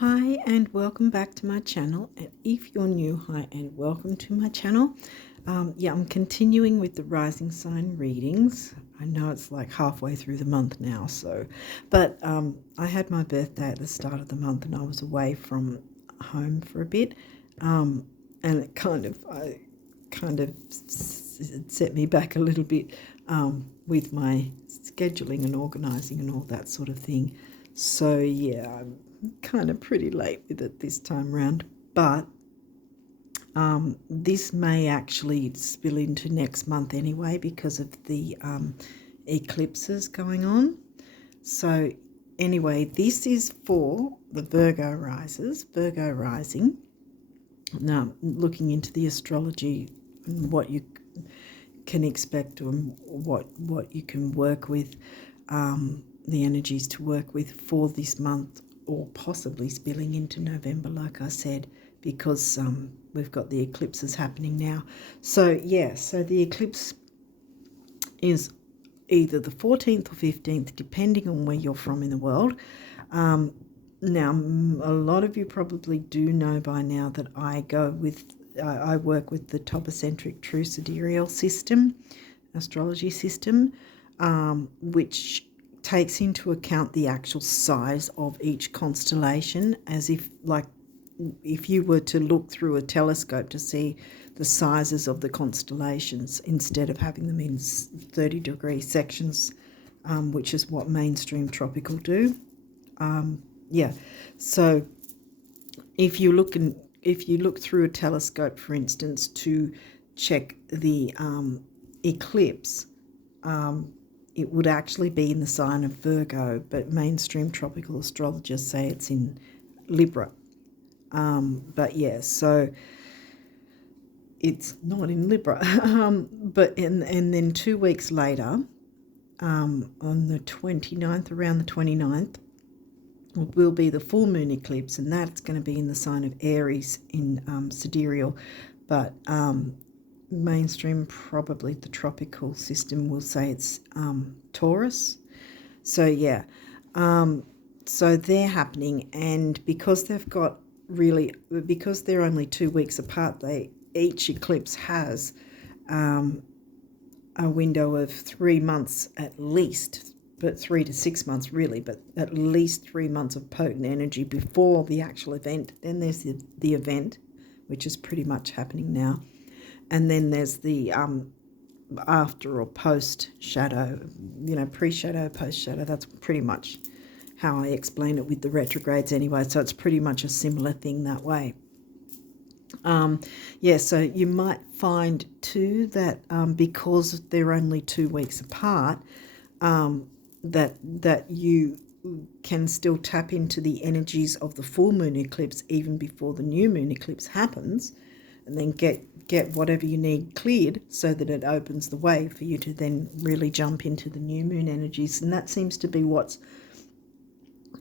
Hi and welcome back to my channel, and if you're new, hi and welcome to my channel. I'm continuing with the rising sign readings. I know it's like halfway through the month now, but I had my birthday at the start of the month and I was away from home for a bit, and it kind of set me back a little bit with my scheduling and organising and all that sort of thing. So yeah, I'm kind of pretty late with it this time round, but this may actually spill into next month anyway because of the eclipses going on. So anyway, this is for the Virgo rising. Now, looking into the astrology and what you can expect and what you can work with, the energies to work with for this month, or possibly spilling into November, like I said, because we've got the eclipses happening now. So the eclipse is either the 14th or 15th, depending on where you're from in the world. Now, a lot of you probably do know by now that I work with the topocentric true sidereal system, astrology system, which takes into account the actual size of each constellation, as if you were to look through a telescope to see the sizes of the constellations instead of having them in 30-degree sections, which is what mainstream tropical do. So if you look through a telescope, for instance, to check the eclipse, it would actually be in the sign of Virgo, but mainstream tropical astrologers say it's in Libra. So it's not in Libra. And then 2 weeks later, on the 29th, around the 29th, will be the full moon eclipse, and that's going to be in the sign of Aries in sidereal, but mainstream, probably the tropical system, will say it's Taurus. So they're happening, and because they're only 2 weeks apart, each eclipse has a window of 3 months at least, but 3 to 6 months really, but at least 3 months of potent energy before the actual event. Then there's the event, which is pretty much happening now. And then there's the after or post shadow, pre-shadow, post-shadow. That's pretty much how I explain it with the retrogrades anyway. So it's pretty much a similar thing that way. So you might find too that because they're only 2 weeks apart, that you can still tap into the energies of the full moon eclipse even before the new moon eclipse happens, and then get whatever you need cleared so that it opens the way for you to then really jump into the new moon energies. And that seems to be what's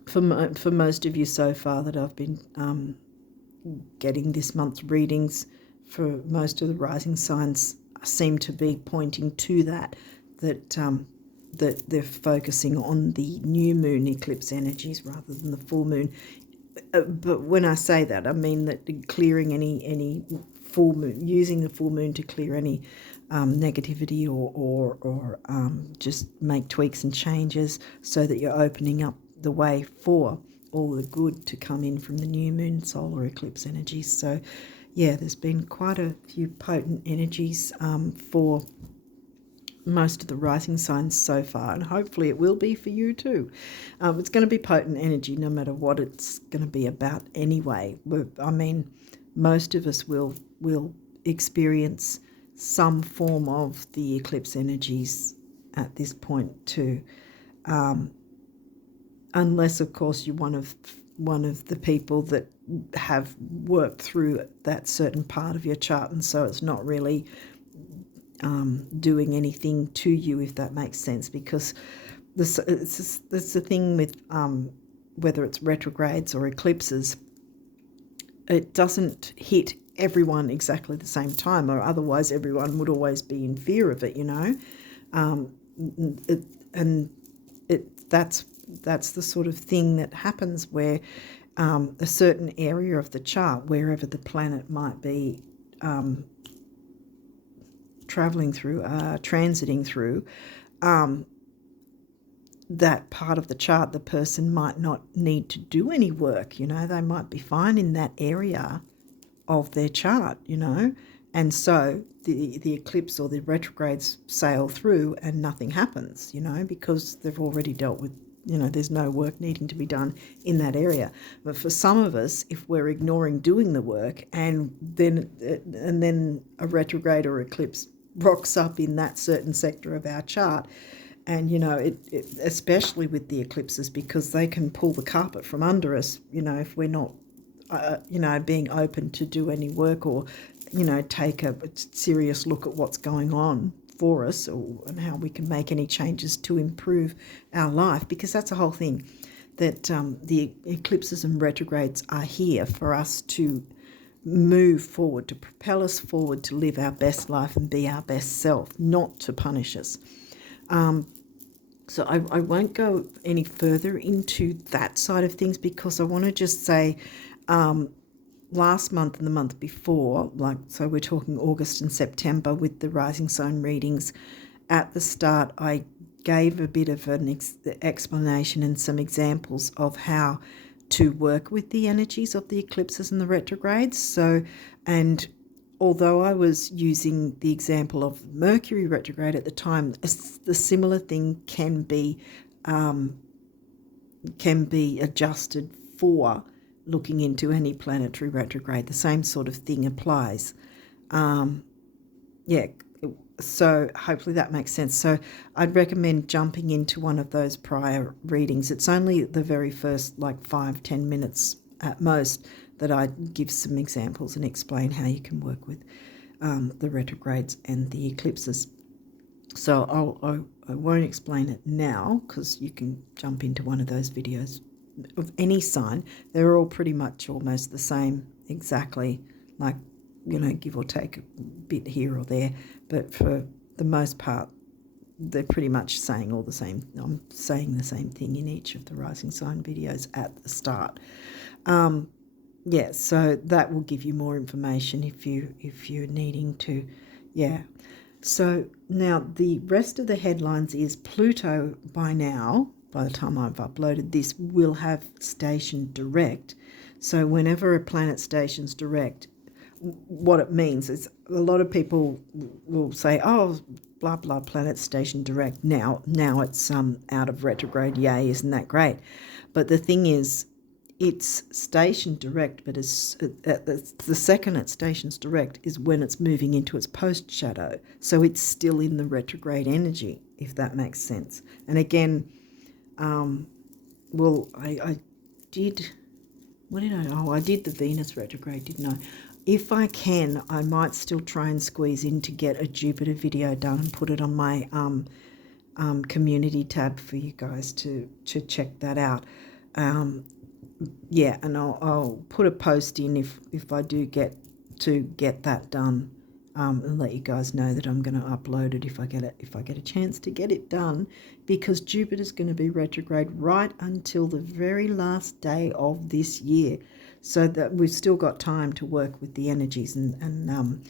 for most of you so far that I've been getting this month's readings for most of the rising signs seem to be pointing to that they're focusing on the new moon eclipse energies rather than the full moon. But when I say that, I mean that clearing any full moon, using the full moon to clear any negativity or just make tweaks and changes so that you're opening up the way for all the good to come in from the new moon solar eclipse energies. So there's been quite a few potent energies for most of the rising signs so far, and hopefully it will be for you too. It's going to be potent energy no matter what it's going to be about anyway. I mean, most of us will experience some form of the eclipse energies at this point too, unless of course you're one of the people that have worked through that certain part of your chart, and so it's not really doing anything to you, if that makes sense, because it's the thing with whether it's retrogrades or eclipses, it doesn't hit everyone exactly the same time, or otherwise everyone would always be in fear of it, that's the sort of thing that happens where a certain area of the chart, wherever the planet might be traveling through, transiting through, that part of the chart, the person might not need to do any work, you know, they might be fine in that area of their chart, you know, and so the eclipse or the retrogrades sail through and nothing happens, you know, because they've already dealt with, you know, there's no work needing to be done in that area. But for some of us, if we're ignoring doing the work and then a retrograde or eclipse rocks up in that certain sector of our chart, and, you know, it especially with the eclipses, because they can pull the carpet from under us, you know, if we're not, you know, being open to do any work or, you know, take a serious look at what's going on for us, and how we can make any changes to improve our life, because that's the whole thing, that the eclipses and retrogrades are here for us to move forward, to propel us forward, to live our best life and be our best self, not to punish us. So I won't go any further into that side of things, because I want to just say last month and the month before, like, so we're talking August and September with the rising sign readings, at the start I gave a bit of an explanation and some examples of how to work with the energies of the eclipses and the retrogrades. So, and although I was using the example of Mercury retrograde at the time, the similar thing can be adjusted for looking into any planetary retrograde. The same sort of thing applies. So hopefully that makes sense. So I'd recommend jumping into one of those prior readings. It's only the very first, like 5-10 minutes at most, that I give some examples and explain how you can work with the retrogrades and the eclipses. So I won't explain it now, because you can jump into one of those videos of any sign. They're all pretty much almost the same, exactly, like, you know, give or take a bit here or there, but for the most part they're pretty much saying all the same. I'm saying the same thing in each of the rising sign videos at the start. Yeah, so that will give you more information if you're needing to. Yeah. So now the rest of the headlines is Pluto by now, by the time I've uploaded this, will have stationed direct. So whenever a planet stations direct, what it means is a lot of people will say, oh, blah, blah, planet stationed direct. Now it's out of retrograde. Yay, isn't that great? But the thing is, it's stationed direct, but the second it stations direct is when it's moving into its post shadow. So it's still in the retrograde energy, if that makes sense. And again, I did, what did I, oh, I did the Venus retrograde, didn't I? If I can, I might still try and squeeze in to get a Jupiter video done and put it on my community tab for you guys to check that out. Yeah, and I'll put a post in if I do get that done, and let you guys know that I'm going to upload it if I get a chance to get it done, because Jupiter's going to be retrograde right until the very last day of this year, so that we've still got time to work with the energies and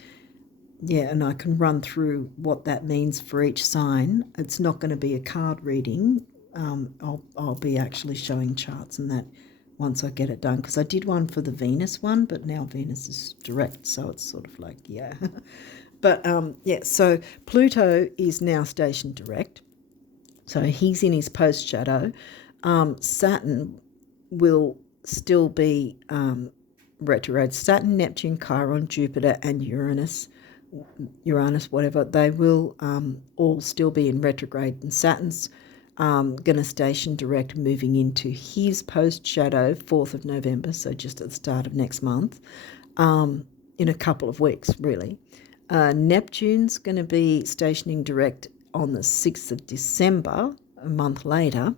yeah, and I can run through what that means for each sign. It's not going to be a card reading. I'll be actually showing charts and that once I get it done, because I did one for the Venus one, but now Venus is direct, so it's sort of like, yeah. But yeah, so Pluto is now stationed direct, so he's in his post shadow. Saturn will still be retrograde. Saturn, Neptune, Chiron, Jupiter, and Uranus, whatever, they will all still be in retrograde, and Saturn's going to station direct, moving into his post shadow 4th of November, so just at the start of next month, in a couple of weeks really. Neptune's going to be stationing direct on the 6th of December, a month later.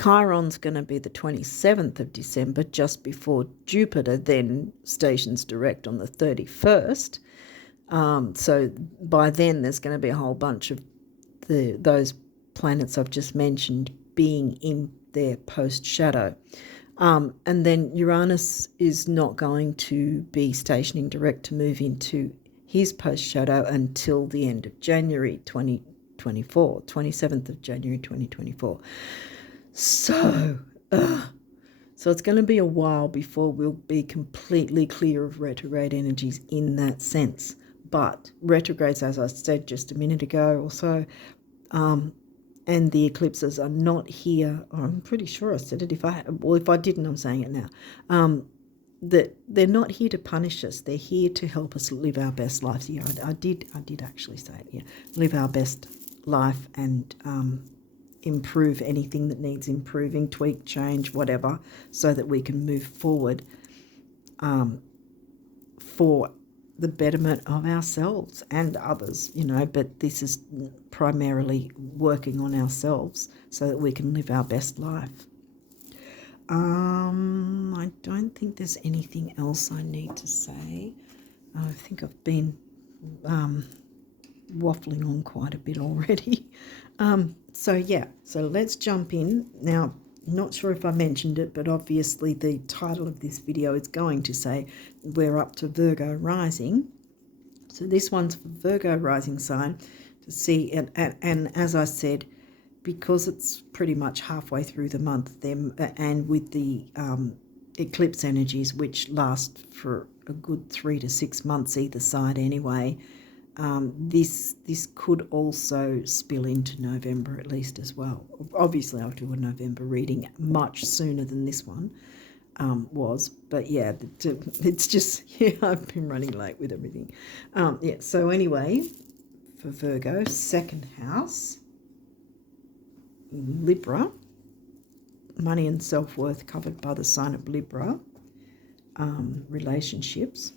Chiron's going to be the 27th of December, just before Jupiter then stations direct on the 31st. So by then there's going to be a whole bunch of those planets I've just mentioned being in their post shadow. And then Uranus is not going to be stationing direct to move into his post shadow until the end of January 2024, 27th of January 2024. So it's going to be a while before we'll be completely clear of retrograde energies in that sense. But retrogrades, as I said just a minute ago or so, and the eclipses are not here. I'm pretty sure I said it. If I didn't, I'm saying it now. That they're not here to punish us. They're here to help us live our best lives. Yeah, I did actually say it. Yeah, live our best life and improve anything that needs improving, tweak, change, whatever, so that we can move forward for the betterment of ourselves and others, but this is primarily working on ourselves so that we can live our best life. I don't think there's anything else I need to say. I think I've been waffling on quite a bit already. So let's jump in. Now, not sure if I mentioned it, but obviously the title of this video is going to say we're up to Virgo rising. So this one's for Virgo rising sign to see, and as I said, because it's pretty much halfway through the month, and with the eclipse energies, which last for a good 3 to 6 months either side anyway, this could also spill into November at least as well. Obviously, I'll do a November reading much sooner than this one was, but yeah, it's just, I've been running late with everything. So anyway, for Virgo, second house, Libra, money and self-worth covered by the sign of Libra, relationships,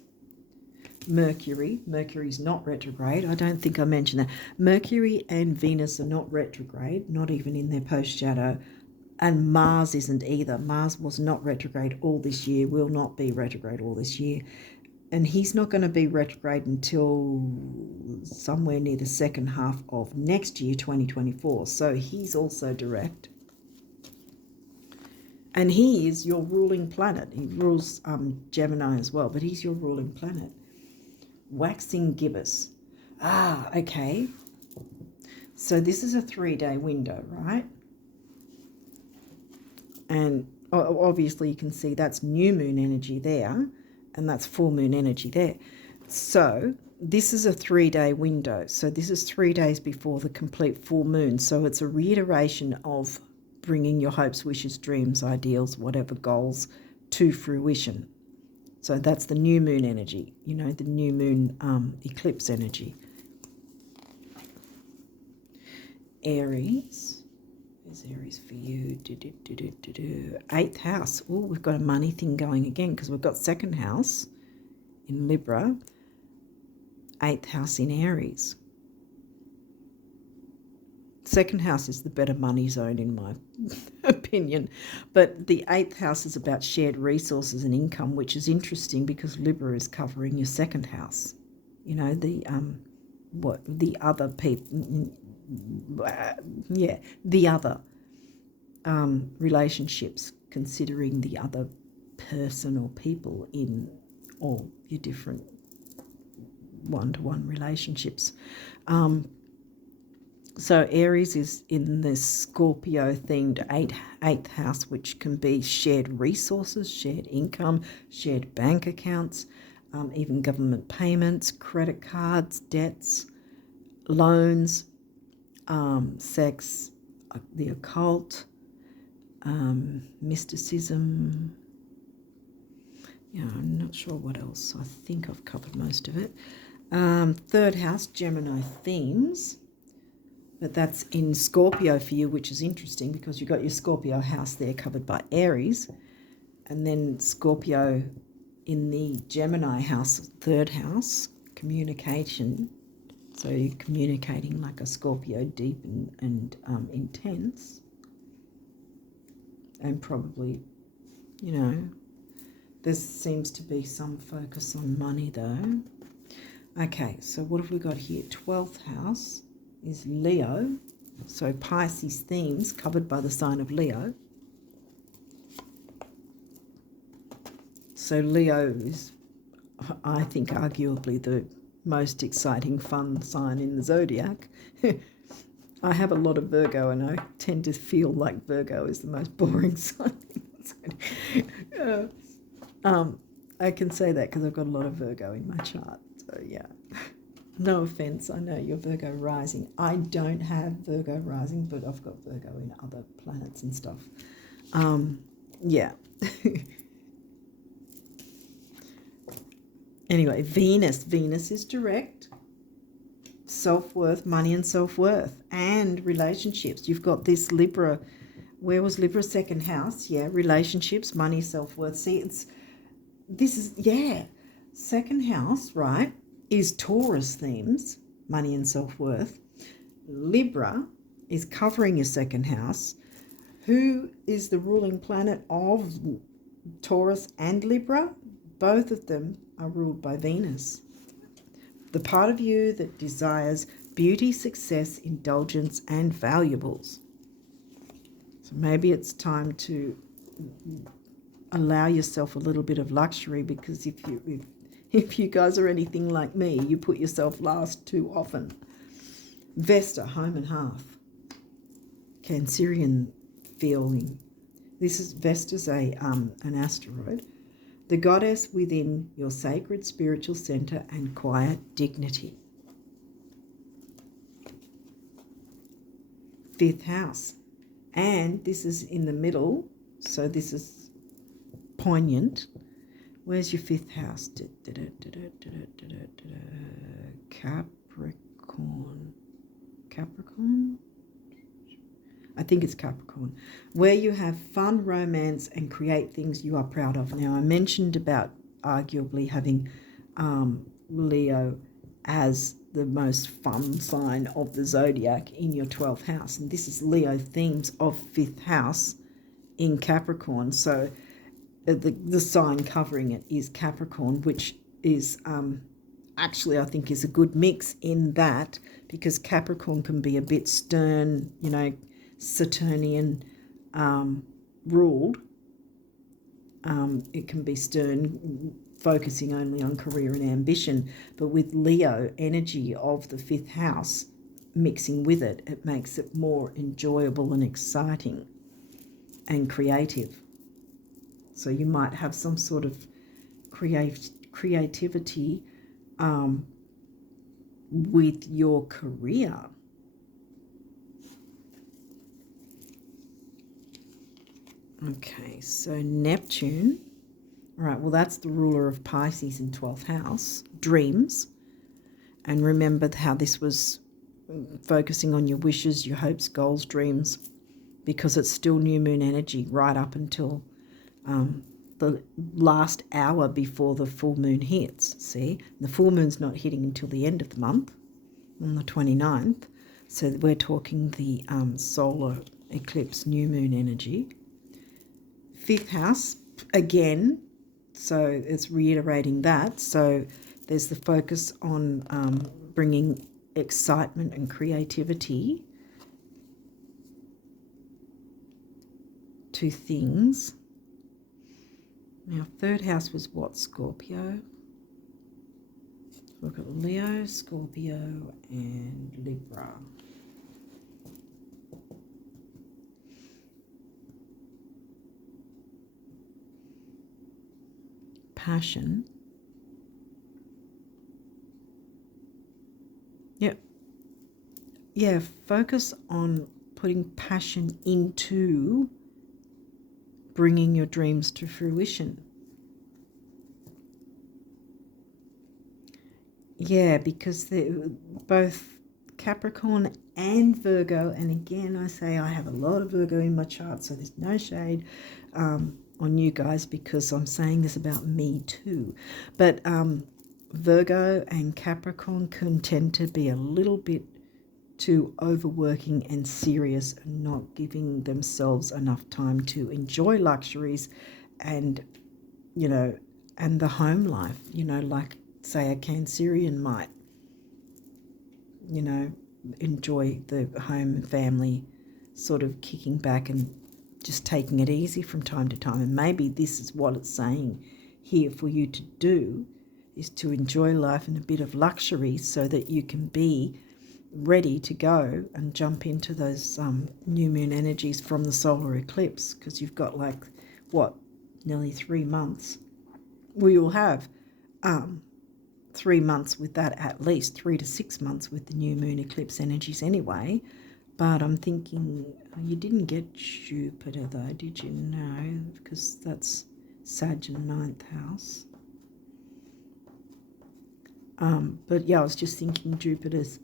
Mercury's not retrograde. I don't think I mentioned that. Mercury and Venus are not retrograde, not even in their post shadow, and Mars isn't either. Mars was not retrograde all this year, will not be retrograde all this year, and he's not going to be retrograde until somewhere near the second half of next year, 2024. So he's also direct. And he is your ruling planet. He rules Gemini as well, but he's your ruling planet. Waxing gibbous. Okay. So this is a 3-day window, right? And obviously you can see that's new moon energy there, and that's full moon energy there. So this is a 3-day window. So this is 3 days before the complete full moon. So it's a reiteration of bringing your hopes, wishes, dreams, ideals, whatever goals to fruition. So that's the new moon energy, the new moon eclipse energy. Aries. There's Aries for you. 8th house. Oh, we've got a money thing going again because we've got second house in Libra, 8th house in Aries. Second house is the better money zone in my opinion, but the 8th house is about shared resources and income, which is interesting because Libra is covering your second house. The other people, the other relationships, considering the other person or people in all your different one-to-one relationships. So Aries is in the Scorpio-themed 8th house, which can be shared resources, shared income, shared bank accounts, even government payments, credit cards, debts, loans, sex, the occult, mysticism. I'm not sure what else. I think I've covered most of it. 3rd house, Gemini themes. But that's in Scorpio for you, which is interesting because you've got your Scorpio house there covered by Aries. And then Scorpio in the Gemini house, 3rd house, communication. So you're communicating like a Scorpio, deep and intense. And probably, there seems to be some focus on money though. Okay, so what have we got here? 12th house is Leo, so Pisces themes covered by the sign of Leo. So Leo is, I think, arguably the most exciting, fun sign in the zodiac. I have a lot of Virgo, and I tend to feel like Virgo is the most boring sign in the zodiac. I can say that because I've got a lot of Virgo in my chart. So yeah, no offense. I know you're Virgo rising. I don't have Virgo rising, but I've got Virgo in other planets and stuff. Yeah. Anyway, Venus. Venus is direct. Self-worth, money and self-worth, and relationships. You've got this Libra. Where was Libra? Second house. Yeah, relationships, money, self-worth. See, second house, right, is Taurus themes, money and self-worth. Libra is covering your second house. Who is the ruling planet of Taurus and Libra? Both of them are ruled by Venus. The part of you that desires beauty, success, indulgence, and valuables. So maybe it's time to allow yourself a little bit of luxury, because if you guys are anything like me, you put yourself last too often. Vesta, home and hearth. Cancerian feeling. Vesta's an asteroid. The goddess within your sacred spiritual center and quiet dignity. Fifth house. And this is in the middle, so this is poignant. Where's your fifth house? Capricorn. Capricorn? I think it's Capricorn. Where you have fun, romance, and create things you are proud of. Now, I mentioned about arguably having Leo as the most fun sign of the zodiac in your 12th house. And this is Leo themes of fifth house in Capricorn. So the sign covering it is Capricorn, which is actually, I think, is a good mix in that, because Capricorn can be a bit stern, Saturnian ruled. It can be stern, focusing only on career and ambition, but with Leo energy of the fifth house mixing with it, it makes it more enjoyable and exciting and creative. So you might have some sort of creativity with your career. Okay, so Neptune. All right, well, that's the ruler of Pisces in 12th house, dreams. And remember how this was focusing on your wishes, your hopes, goals, dreams, because it's still new moon energy right up until the last hour before the full moon hits. See, the full moon's not hitting until the end of the month, on the 29th. So we're talking the solar eclipse, new moon energy. Fifth house, again, so it's reiterating that. So there's the focus on bringing excitement and creativity to things. Now, third house was what? Scorpio. We've got Leo, Scorpio, and Libra. Passion. Yep. Yeah, focus on putting passion into bringing your dreams to fruition. Yeah, because both Capricorn and Virgo, and again I say I have a lot of Virgo in my chart, so there's no shade on you guys, because I'm saying this about me too. But Virgo and Capricorn can tend to be a little bit too overworking and serious, and not giving themselves enough time to enjoy luxuries and, and the home life, like say a Cancerian might, enjoy the home and family, sort of kicking back and just taking it easy from time to time. And maybe this is what it's saying here for you to do is to enjoy life in a bit of luxury so that you can be ready to go and jump into those new moon energies from the solar eclipse, because you've got like, what, nearly 3 months. We will have 3 months with that, at least 3 to 6 months with the new moon eclipse energies anyway. But I'm thinking, you didn't get Jupiter though, did you? No, because that's Sag in the 9th house. But yeah, I was just thinking Jupiter's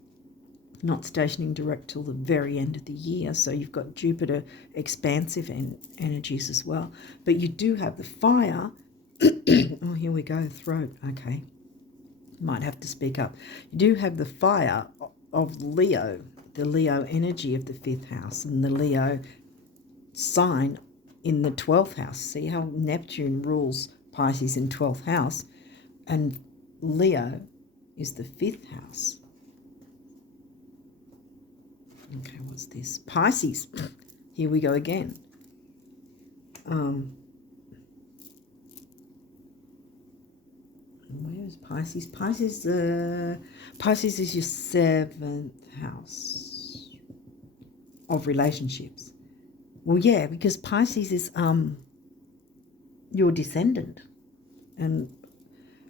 not stationing direct till the very end of the year, so you've got Jupiter expansive energies as well. But you do have the fire. Oh, here we go, throat. Okay, might have to speak up. You do have the fire of Leo, the Leo energy of the 5th house, and the Leo sign in the 12th house. See how Neptune rules Pisces in 12th house, and Leo is the 5th house. Okay, what's this? Pisces. Here we go again. Where is Pisces? Pisces is your 7th house of relationships. Well, yeah, because Pisces is your descendant, and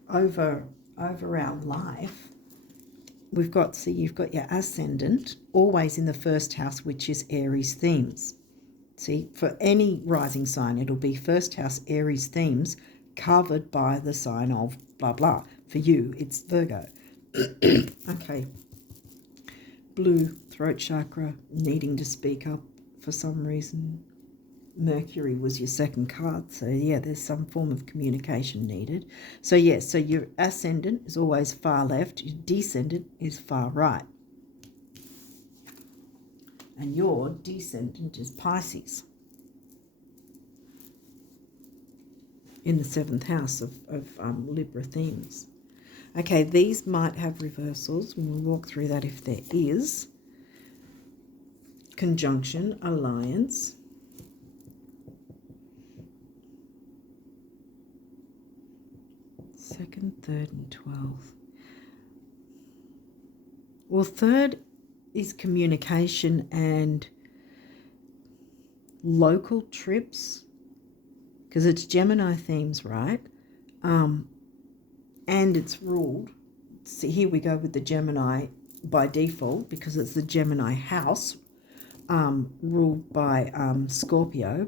over our life, we've got, see, you've got your ascendant always in the 1st house, which is Aries themes. See, for any rising sign, it'll be 1st house Aries themes covered by the sign of blah, blah. For you, it's Virgo. Okay. Blue, throat chakra, needing to speak up for some reason. Mercury was your 2nd card, so yeah, there's some form of communication needed. So yes, so your ascendant is always far left, your descendant is far right, and your descendant is Pisces in the 7th house of Libra themes. Okay, these might have reversals. We'll walk through that if there is. Conjunction, alliance, 2nd, 3rd, and 12th. Well, 3rd is communication and local trips, because it's Gemini themes, right? And it's ruled, see, here we go with the Gemini by default, because it's the Gemini house, ruled by Scorpio.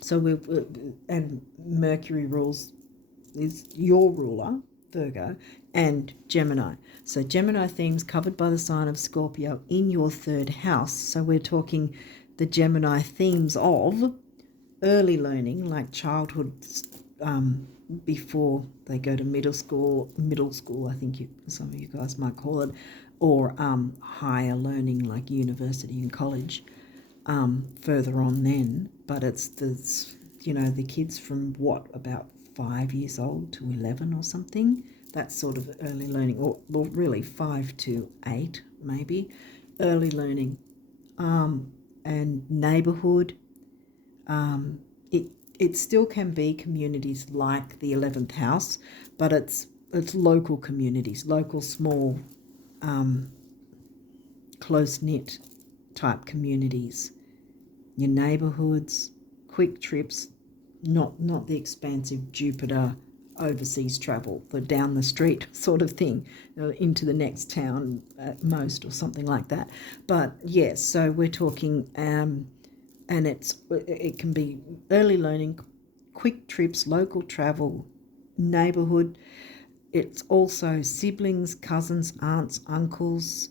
So and Mercury rules, is your ruler, Virgo, and Gemini. So Gemini themes covered by the sign of Scorpio in your 3rd house. So we're talking the Gemini themes of early learning, like childhood, before they go to middle school, I think some of you guys might call it, or higher learning like university and college, further on then. But it's the kids from what, about 5 years old to 11 or something, that sort of early learning, or really 5 to 8 maybe, early learning, and neighbourhood. It still can be communities like the 11th house, but it's local communities, local small, close-knit type communities. Your neighbourhoods, quick trips, not the expansive Jupiter overseas travel, the down the street sort of thing, into the next town at most, or something like that. But yes, so we're talking, and it can be early learning, quick trips, local travel, neighbourhood. It's also siblings, cousins, aunts, uncles.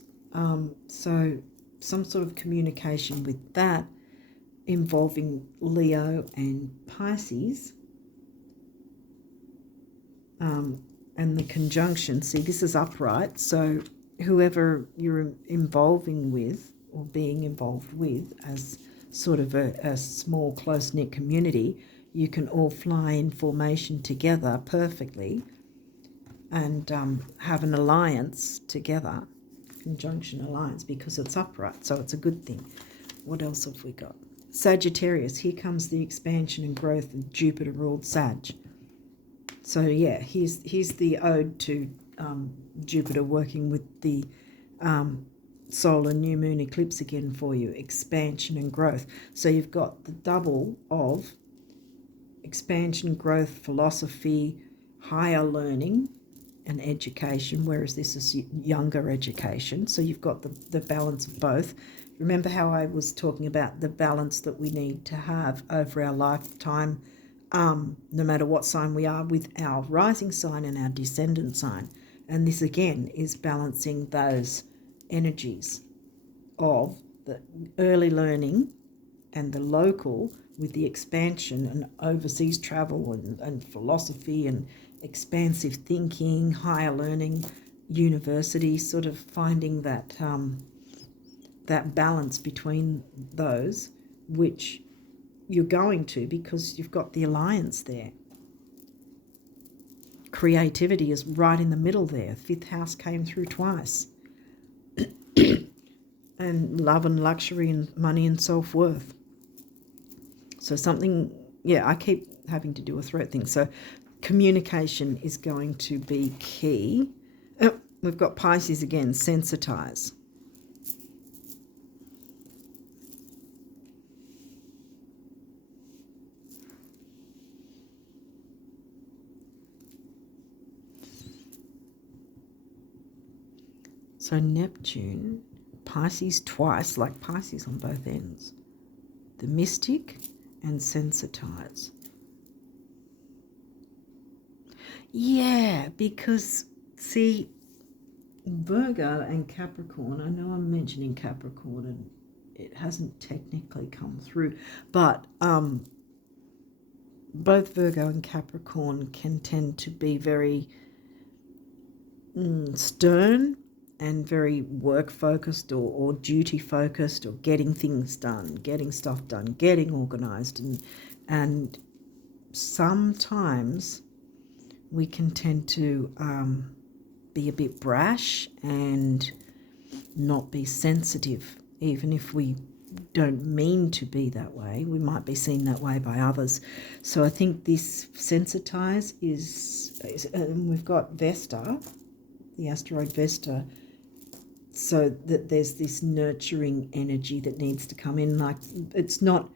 So some sort of communication with that, involving Leo and Pisces. And the conjunction, see, this is upright, so whoever you're involving with or being involved with as sort of a small close-knit community, you can all fly in formation together perfectly and have an alliance together, conjunction alliance, because it's upright, so it's a good thing. What else have we got? Sagittarius, here comes the expansion and growth of Jupiter-ruled Sag. So yeah, here's the ode to Jupiter working with the solar new moon eclipse again for you, expansion and growth. So you've got the double of expansion, growth, philosophy, higher learning and education, whereas this is younger education. So you've got the balance of both. Remember how I was talking about the balance that we need to have over our lifetime, no matter what sign we are, with our rising sign and our descendant sign. And this again is balancing those energies of the early learning and the local with the expansion and overseas travel and philosophy and expansive thinking, higher learning, university, sort of finding that that balance between those, which you're going to because you've got the alliance there. Creativity is right in the middle there. Fifth house came through twice. And love and luxury and money and self-worth. So something, yeah, I keep having to do a throat thing. So communication is going to be key. Oh, we've got Pisces again, sensitize. So Neptune, Pisces twice, like Pisces on both ends. The mystic and sensitize. Yeah, because, see, Virgo and Capricorn, I know I'm mentioning Capricorn and it hasn't technically come through, but both Virgo and Capricorn can tend to be very stern and very work focused or duty focused, or getting things done, getting stuff done, getting organized, and sometimes we can tend to be a bit brash and not be sensitive, even if we don't mean to be that way. We might be seen that way by others. So I think this sensitize is we've got Vesta, the asteroid Vesta, so that there's this nurturing energy that needs to come in. Like it's not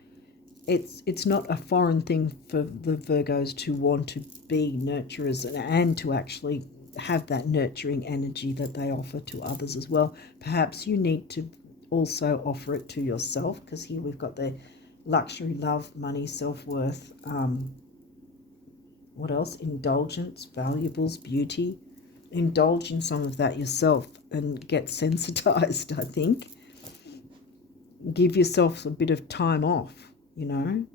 a foreign thing for the Virgos to want to be nurturers and to actually have that nurturing energy that they offer to others as well. Perhaps you need to also offer it to yourself, because here we've got the luxury, love, money, self-worth, what else? Indulgence, valuables, beauty. Indulge in some of that yourself and get sensitized, I think. Give yourself a bit of time off, and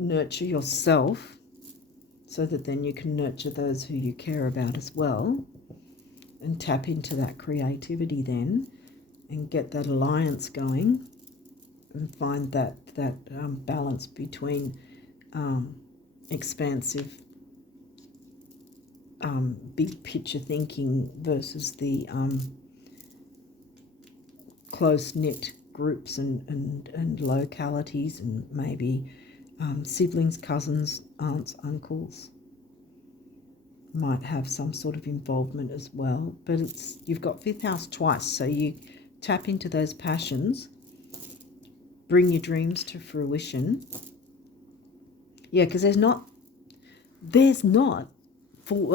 nurture yourself so that then you can nurture those who you care about as well, and tap into that creativity then and get that alliance going and find that balance between expansive big picture thinking versus the close-knit groups and localities, and maybe siblings, cousins, aunts, uncles might have some sort of involvement as well. But you've got fifth house twice, so you tap into those passions, bring your dreams to fruition. Yeah, because there's not full,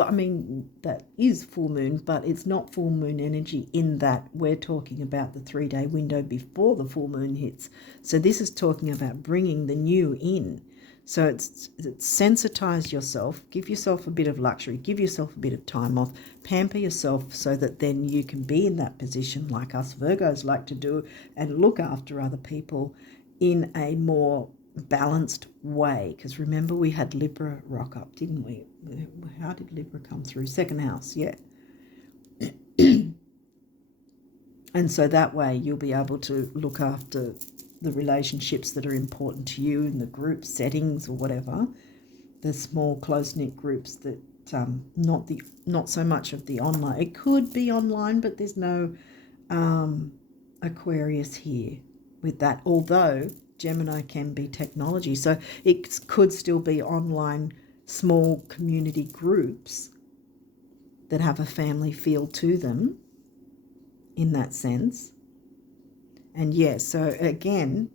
that is full moon, but it's not full moon energy in that we're talking about the 3-day window before the full moon hits. So this is talking about bringing the new in. So it's sensitize yourself, give yourself a bit of luxury, give yourself a bit of time off, pamper yourself so that then you can be in that position like us Virgos like to do, and look after other people in a more balanced way. Because remember, we had Libra rock up, didn't we? How did Libra come through? Second house, yeah. And so that way you'll be able to look after the relationships that are important to you in the group settings or whatever, the small close-knit groups that not so much of the online. It could be online, but there's no Aquarius here with that, although Gemini can be technology, so it could still be online small community groups that have a family feel to them in that sense. And yeah, so again,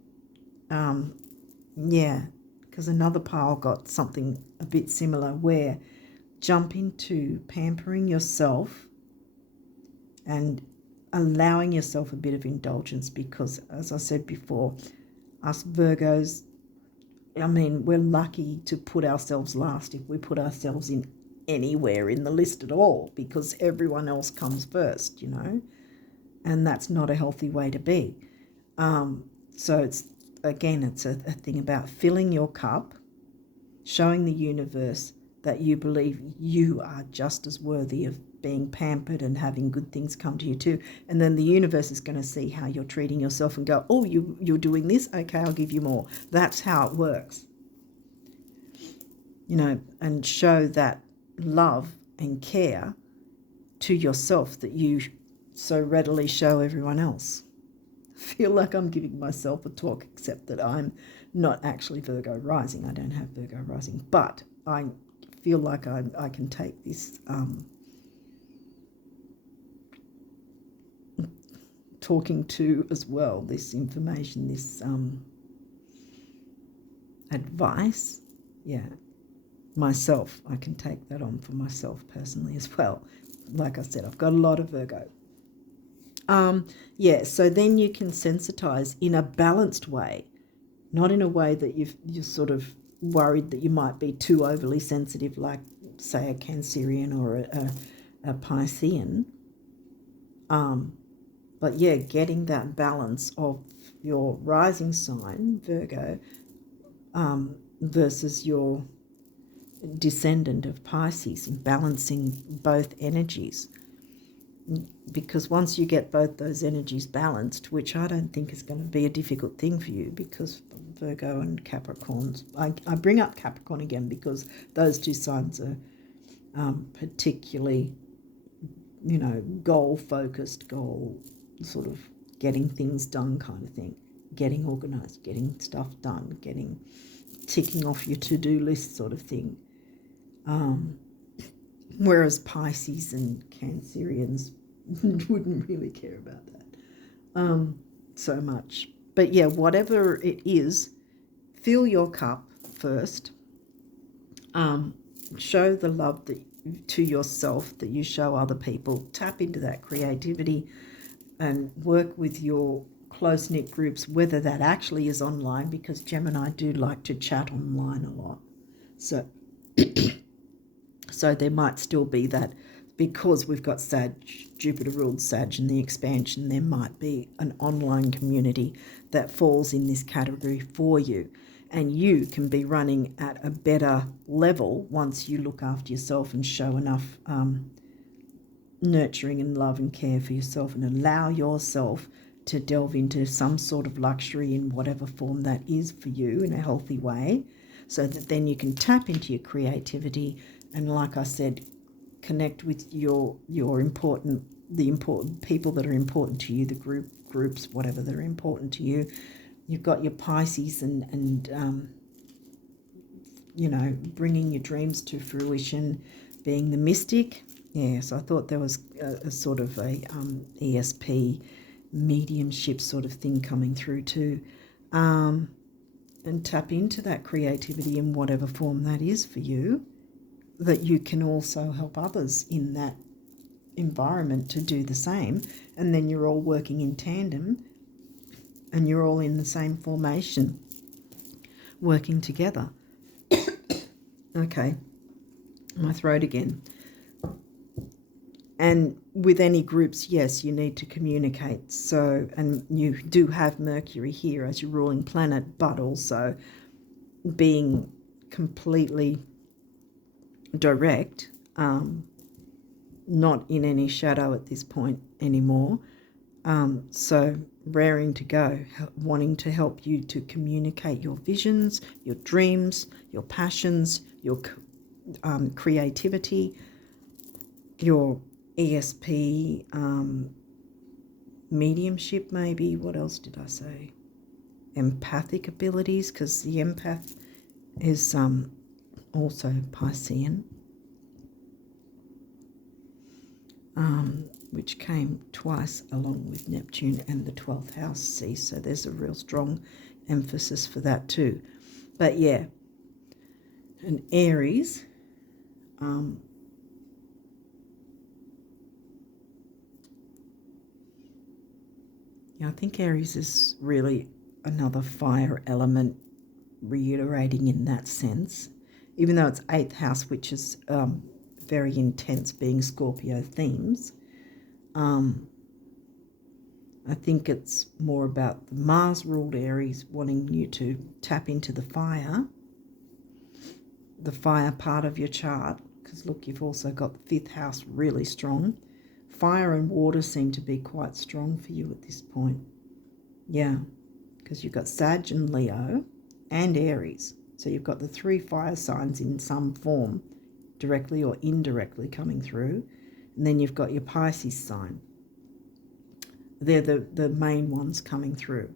because another pile got something a bit similar, where jump into pampering yourself and allowing yourself a bit of indulgence, because as I said before, us Virgos, I mean, we're lucky to put ourselves last if we put ourselves in anywhere in the list at all, because everyone else comes first, you know, and that's not a healthy way to be. So it's a thing about filling your cup, showing the universe that you believe you are just as worthy of being pampered and having good things come to you too. And then the universe is going to see how you're treating yourself and go, oh, you're doing this? Okay, I'll give you more. That's how it works. You know, and show that love and care to yourself that you so readily show everyone else. I feel like I'm giving myself a talk, except that I'm not actually Virgo rising. I don't have Virgo rising, but I feel like I can take this talking to as well, this information, this advice. Yeah, myself, I can take that on for myself personally as well. Like I said, I've got a lot of Virgo. So then you can sensitize in a balanced way, not in a way that you're sort of worried that you might be too overly sensitive, like, say, a Cancerian or a Piscean. But yeah, getting that balance of your rising sign, Virgo, versus your descendant of Pisces, and balancing both energies. Because once you get both those energies balanced, which I don't think is going to be a difficult thing for you, because Virgo and Capricorns, I bring up Capricorn again because those two signs are particularly, you know, goal-focused, goal sort of getting things done kind of thing, getting organised, getting stuff done, ticking off your to-do list sort of thing. Whereas Pisces and Cancerians wouldn't really care about that so much. But yeah, whatever it is, fill your cup first. Show the love to yourself that you show other people. Tap into that creativity and work with your close-knit groups, whether that actually is online, because Gemini do like to chat online a lot. So there might still be that, because we've got Sag, Jupiter ruled Sag in the expansion, there might be an online community that falls in this category for you. And you can be running at a better level once you look after yourself and show enough nurturing and love and care for yourself, and allow yourself to delve into some sort of luxury in whatever form that is for you in a healthy way, so that then you can tap into your creativity and, like I said, connect with the important people that are important to you, the groups, whatever that are important to you. You've got your Pisces and you know, bringing your dreams to fruition, being the mystic. Yes, I thought there was a sort of a ESP mediumship sort of thing coming through too. And tap into that creativity in whatever form that is for you, that you can also help others in that environment to do the same. And then you're all working in tandem and you're all in the same formation, working together. Okay, my throat again. And with any groups, yes, you need to communicate. So, and you do have Mercury here as your ruling planet, but also being completely direct, not in any shadow at this point anymore. So raring to go, wanting to help you to communicate your visions, your dreams, your passions, your creativity, your ESP mediumship maybe. What else did I say? Empathic abilities, because the empath is also Piscean, which came twice along with Neptune and the 12th house. See, so there's a real strong emphasis for that too. But yeah, and Aries, yeah, I think Aries is really another fire element, reiterating in that sense, even though it's 8th house, which is very intense, being Scorpio themes. I think it's more about the Mars-ruled Aries wanting you to tap into the fire part of your chart, because look, you've also got the 5th house really strong. Fire and water seem to be quite strong for you at this point. Yeah, because you've got Sag and Leo and Aries. So you've got the 3 fire signs in some form, directly or indirectly coming through. And then you've got your Pisces sign. They're the main ones coming through.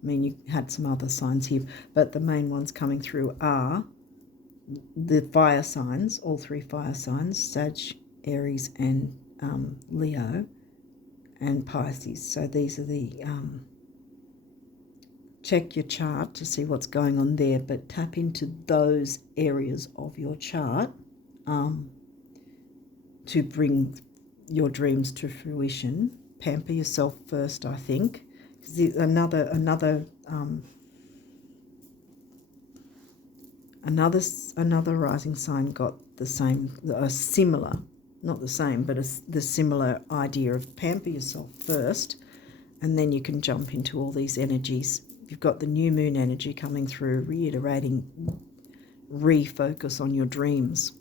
I mean, you had some other signs here, but the main ones coming through are the fire signs, all 3 fire signs, Sag, Aries, and Leo, and Pisces. So these are the... check your chart to see what's going on there, but tap into those areas of your chart to bring your dreams to fruition. Pamper yourself first, I think. Another rising sign got the same, a similar, not the same, but the similar idea of pamper yourself first, and then you can jump into all these energies. You've got the new moon energy coming through, reiterating, refocus on your dreams.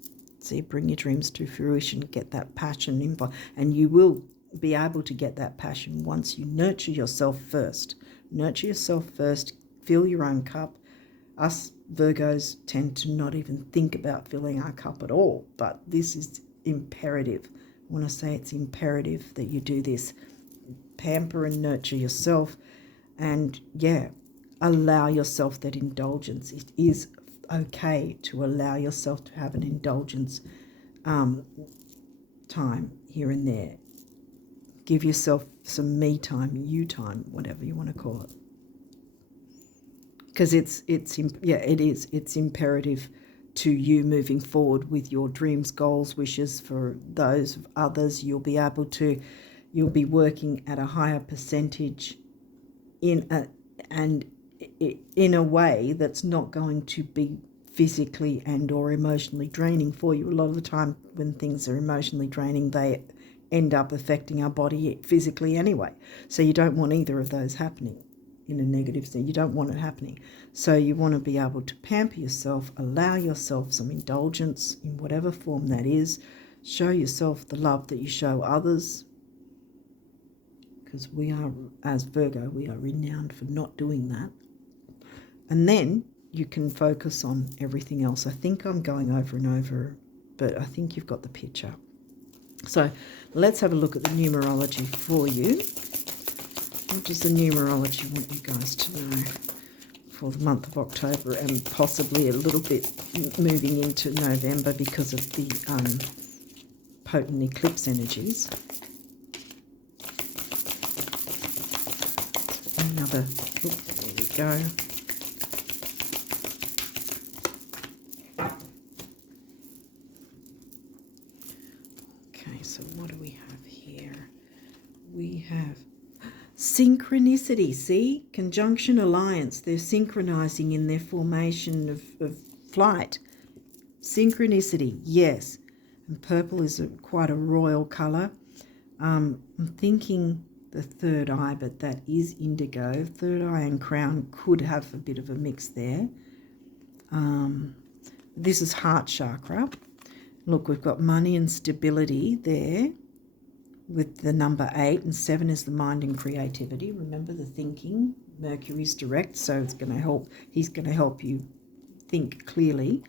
See, bring your dreams to fruition, get that passion involved, and you will be able to get that passion once you nurture yourself first. Nurture yourself first, fill your own cup. Us Virgos tend to not even think about filling our cup at all, but this is imperative. I want to say it's imperative that you do this. Pamper and nurture yourself, and yeah, allow yourself that indulgence. It is okay to allow yourself to have an indulgence time here and there. Give yourself some me time, you time, whatever you want to call it. Because it's imperative to you moving forward with your dreams, goals, wishes. For those of others, you'll be working at a higher percentage in a way that's not going to be physically and or emotionally draining for you. A lot of the time when things are emotionally draining, they end up affecting our body physically anyway. So you don't want either of those happening in a negative sense. You don't want it happening. So you want to be able to pamper yourself, allow yourself some indulgence in whatever form that is. Show yourself the love that you show others, because we are, as Virgo, we are renowned for not doing that. And then you can focus on everything else. I think I'm going over and over, but I think you've got the picture. So let's have a look at the numerology for you. What does the numerology want you guys to know for the month of October, and possibly a little bit moving into November because of the potent eclipse energies? There we go. Okay, so what do we have here? We have synchronicity. See? Conjunction alliance. They're synchronizing in their formation of flight. Synchronicity, yes. And purple is quite a royal colour. I'm thinking the third eye, but that is indigo. Third eye and crown could have a bit of a mix there. This is heart chakra. Look, we've got money and stability there with the number 8, and 7 is the mind and creativity. Remember the thinking. Mercury's direct, so it's going to help. He's going to help you think clearly.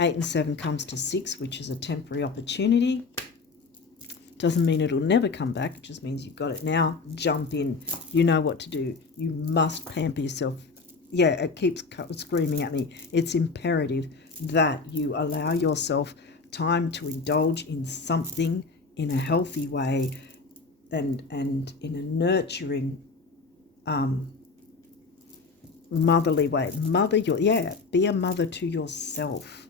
8 and 7 comes to 6, which is a temporary opportunity. Doesn't mean it'll never come back. It just means you've got it now. Jump in. You know what to do. You must pamper yourself it keeps screaming at me. It's imperative that you allow yourself time to indulge in something in a healthy way and in a nurturing, motherly way. Be a mother to yourself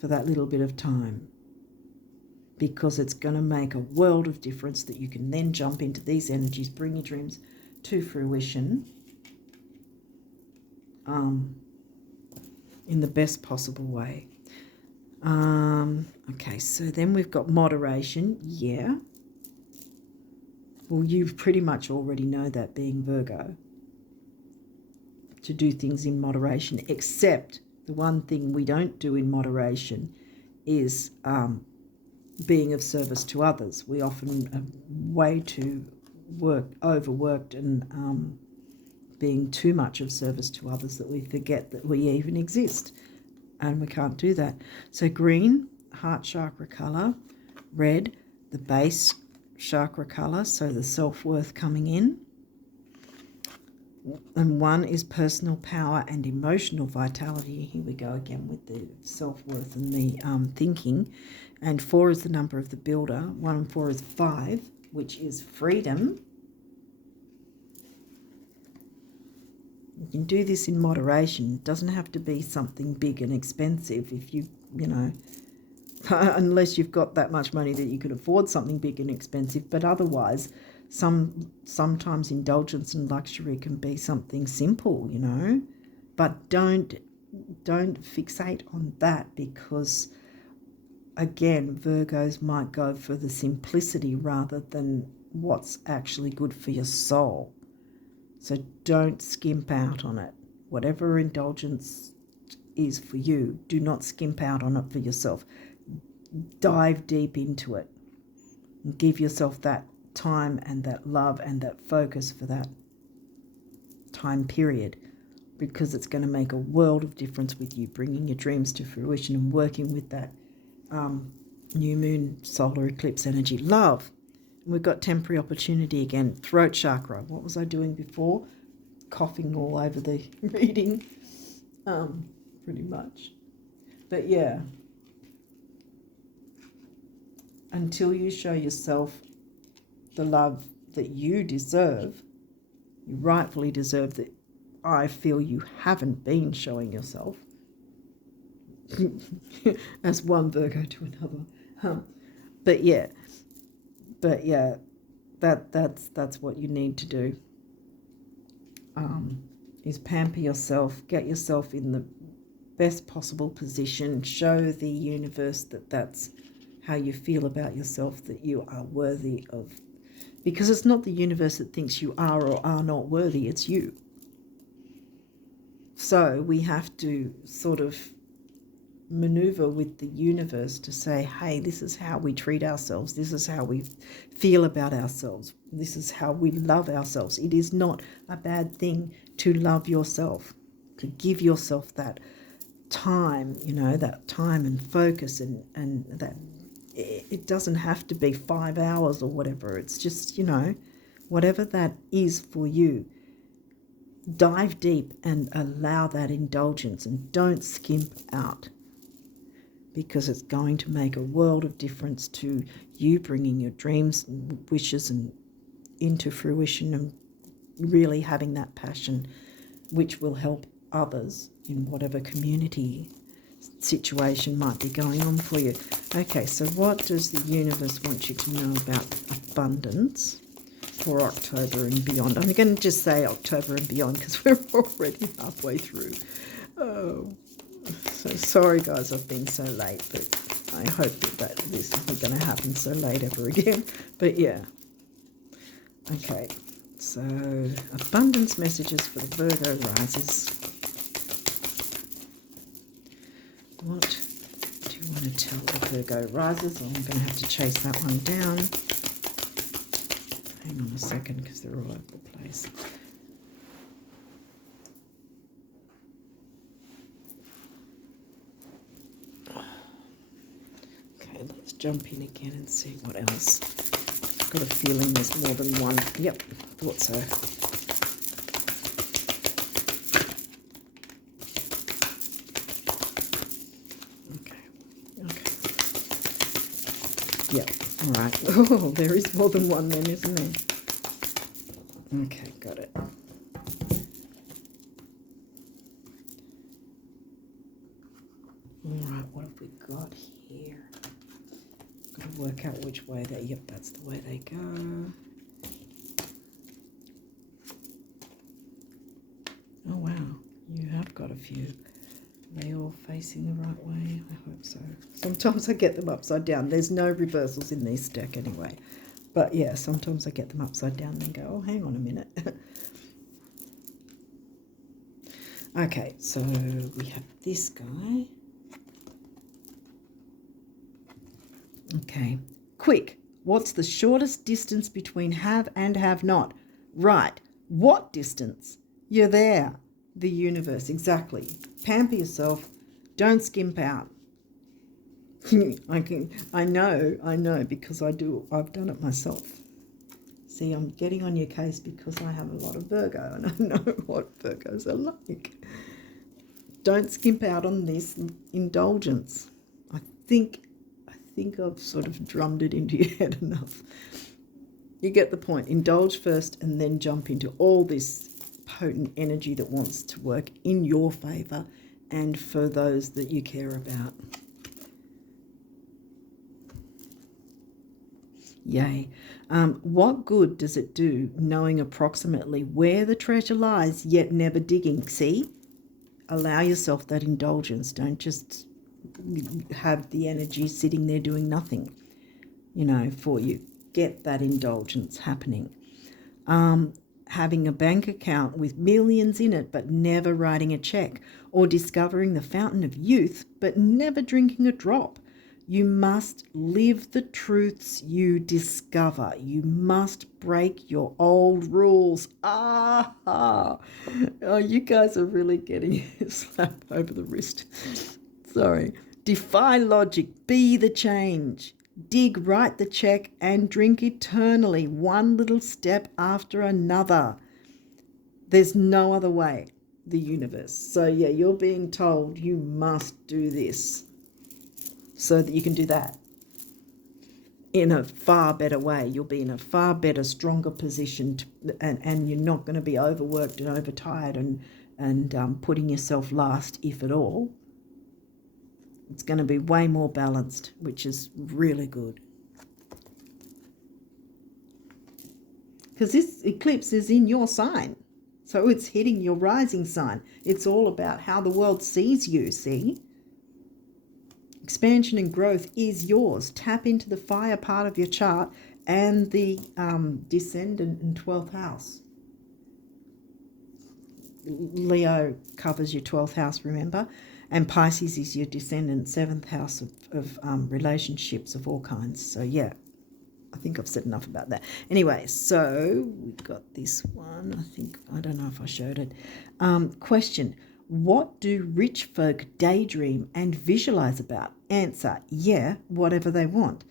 for that little bit of time, because it's going to make a world of difference that you can then jump into these energies, bring your dreams to fruition in the best possible way. Okay, so then we've got moderation. Yeah. Well, you pretty much already know that, being Virgo, to do things in moderation, except the one thing we don't do in moderation is being of service to others. We often are way too overworked and being too much of service to others that we forget that we even exist, and we can't do that. So green, heart chakra colour, red, the base chakra colour, so the self-worth coming in, and 1 is personal power and emotional vitality. Here we go again with the self-worth and the thinking. And 4 is the number of the builder. 1 and 4 is 5, which is freedom. You can do this in moderation. It doesn't have to be something big and expensive if you know, unless you've got that much money that you could afford something big and expensive. But otherwise, sometimes indulgence and luxury can be something simple, you know. But don't fixate on that, because again, Virgos might go for the simplicity rather than what's actually good for your soul. So don't skimp out on it. Whatever indulgence is for you, do not skimp out on it for yourself. Dive deep into it and give yourself that time and that love and that focus for that time period, because it's going to make a world of difference with you bringing your dreams to fruition and working with that new moon solar eclipse energy. Love. We've got temporary opportunity again. Throat chakra. What was I doing before? Coughing all over the reading, pretty much. But yeah, until you show yourself the love that you deserve, you rightfully deserve, that I feel you haven't been showing yourself, as one Virgo to another. But yeah, that's what you need to do. Is pamper yourself, get yourself in the best possible position, show the universe that that's how you feel about yourself, that you are worthy of, because it's not the universe that thinks you are or are not worthy, it's you. So we have to sort of maneuver with the universe to say, hey, this is how we treat ourselves, this is how we feel about ourselves, this is how we love ourselves. It is not a bad thing to love yourself, to give yourself that time, you know, that time and focus, and that it doesn't have to be 5 hours or whatever. It's just, you know, whatever that is for you. Dive deep and allow that indulgence, and don't skimp out, because it's going to make a world of difference to you bringing your dreams and wishes and into fruition, and really having that passion which will help others in whatever community situation might be going on for you. Okay, so what does the universe want you to know about abundance for October and beyond? I'm going to just say October and beyond because we're already halfway through. Oh, so sorry guys, I've been so late, but I hope that this isn't going to happen so late ever again. But yeah. Okay, so abundance messages for the Virgo risers. What do you want to tell the Virgo risers? I'm going to have to chase that one down. Hang on a second, because they're all over the place. Okay, let's jump in again and see what else. I've got a feeling there's more than one. Yep, thought so. Yep. All right. Oh, there is more than one then, isn't there? Okay, got it. All right, what have we got here? Got to work out which way they... Yep, that's the way they go. Oh, wow. You have got a few. Are they all facing the right way? I hope so. Sometimes I get them upside down. There's no reversals in this deck anyway. But yeah, sometimes I get them upside down and go, oh, hang on a minute. Okay, so we have this guy. Okay, quick. What's the shortest distance between have and have not? Right. What distance? You're there. The universe, exactly. Pamper yourself. Don't skimp out. I know because I've done it myself. See, I'm getting on your case because I have a lot of Virgo and I know what Virgos are like. Don't skimp out on this indulgence. I think I've sort of drummed it into your head enough. You get the point. Indulge first and then jump into all this potent energy that wants to work in your favour and for those that you care about. Yay. What good does it do knowing approximately where the treasure lies, yet never digging? See? Allow yourself that indulgence. Don't just have the energy sitting there doing nothing, for you. Get that indulgence happening. Having a bank account with millions in it but never writing a check, or discovering the fountain of youth but never drinking a drop. You must live the truths you discover. You must break your old rules. Oh, you guys are really getting a slap over the wrist. Sorry. Defy logic. Be the change. Dig, write the check, and drink eternally, one little step after another. There's no other way, the universe. So, yeah, you're being told you must do this so that you can do that in a far better way. You'll be in a far better, stronger position, and you're not going to be overworked and overtired and putting yourself last, if at all. It's going to be way more balanced, which is really good. Because this eclipse is in your sign. So it's hitting your rising sign. It's all about how the world sees you, see? Expansion and growth is yours. Tap into the fire part of your chart and the descendant in 12th house. Leo covers your 12th house, remember? And Pisces is your descendant, 7th house of relationships of all kinds. So, yeah, I think I've said enough about that. Anyway, so we've got this one. I don't know if I showed it. Question, what do rich folk daydream and visualize about? Answer, yeah, whatever they want.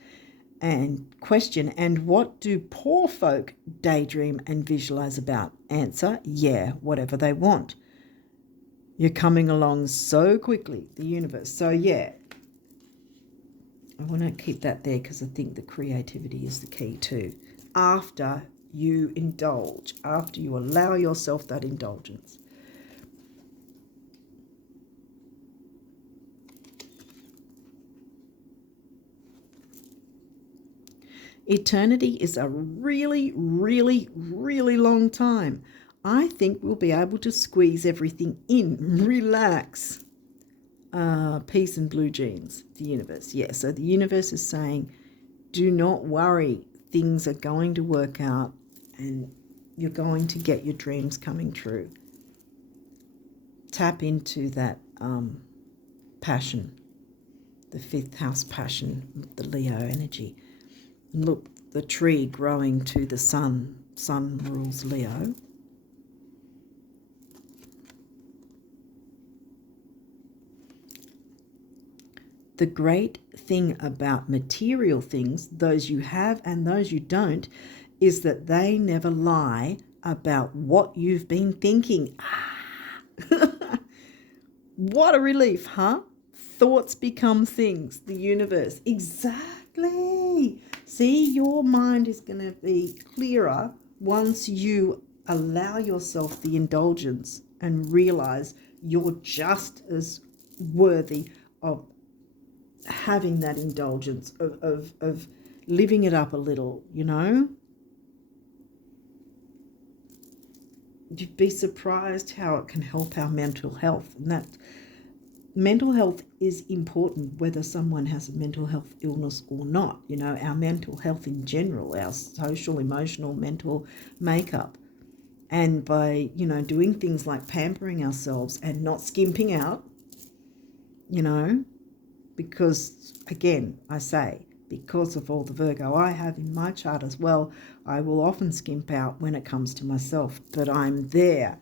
And question, and what do poor folk daydream and visualize about? Answer, yeah, whatever they want. You're coming along so quickly, the universe. So, yeah, I want to keep that there because I think the creativity is the key too. After you indulge, after you allow yourself that indulgence. Eternity is a really, really, really long time. I think we'll be able to squeeze everything in. Relax. Peace and blue jeans, the universe. Yeah, so the universe is saying, do not worry. Things are going to work out and you're going to get your dreams coming true. Tap into that passion, the 5th house passion, the Leo energy. Look, the tree growing to the sun. Sun rules Leo. The great thing about material things, those you have and those you don't, is that they never lie about what you've been thinking. What a relief, huh? Thoughts become things. The universe. Exactly. Exactly. See, your mind is going to be clearer once you allow yourself the indulgence and realize you're just as worthy of having that indulgence, of living it up a little, you know. You'd be surprised how it can help our mental health. And that mental health is important whether someone has a mental health illness or not. You know, our mental health in general, our social, emotional, mental makeup. And by, you know, doing things like pampering ourselves and not skimping out, you know, because, again, I say, because of all the Virgo I have in my chart as well, I will often skimp out when it comes to myself, but I'm there,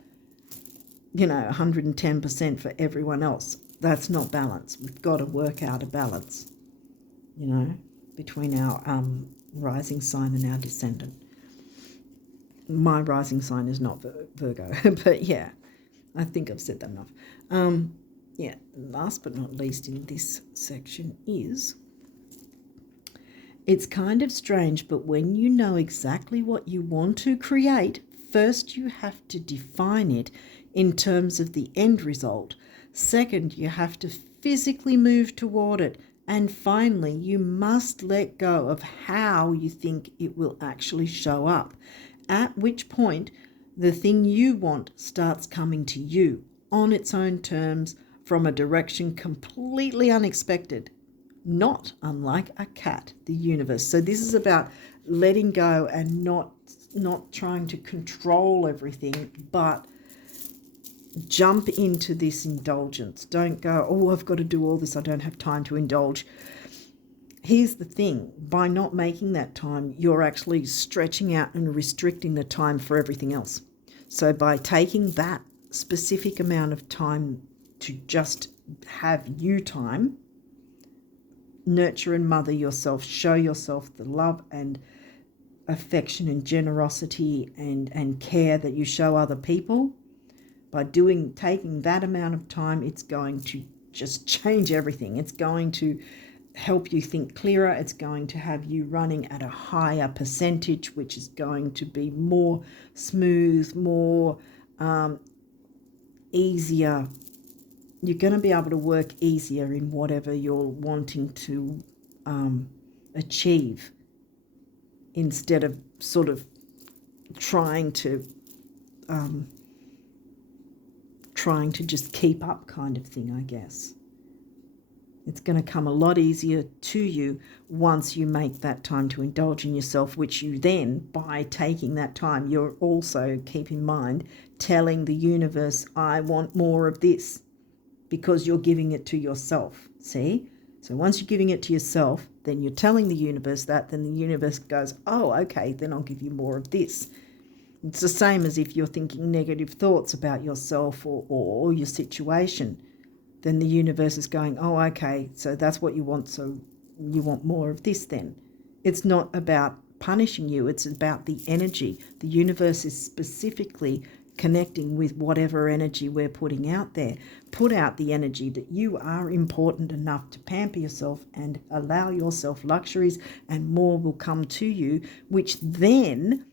you know, 110% for everyone else. That's not balance. We've got to work out a balance, you know, between our rising sign and our descendant. My rising sign is not Virgo, but yeah, I think I've said that enough. Yeah, last but not least in this section is, it's kind of strange, but when you know exactly what you want to create, first you have to define it in terms of the end result. Second, you have to physically move toward it. And finally, you must let go of how you think it will actually show up, at which point the thing you want starts coming to you on its own terms from a direction completely unexpected, not unlike a cat, the universe. So this is about letting go and not trying to control everything, but jump into this indulgence. Don't go, oh, I've got to do all this, I don't have time to indulge. Here's the thing, by not making that time, you're actually stretching out and restricting the time for everything else. So by taking that specific amount of time to just have you time, nurture and mother yourself, show yourself the love and affection and generosity and care that you show other people. By taking that amount of time, it's going to just change everything. It's going to help you think clearer. It's going to have you running at a higher percentage, which is going to be more smooth, more easier. You're going to be able to work easier in whatever you're wanting to achieve, instead of sort of trying to just keep up kind of thing, I guess. It's going to come a lot easier to you once you make that time to indulge in yourself, which you then, by taking that time, you're also, keep in mind, telling the universe, I want more of this, because you're giving it to yourself, see? So once you're giving it to yourself, then you're telling the universe that, then the universe goes, oh, okay, then I'll give you more of this. It's the same as if you're thinking negative thoughts about yourself or your situation. Then the universe is going, oh, okay, so that's what you want, so you want more of this then. It's not about punishing you, it's about the energy. The universe is specifically connecting with whatever energy we're putting out there. Put out the energy that you are important enough to pamper yourself and allow yourself luxuries, and more will come to you, which then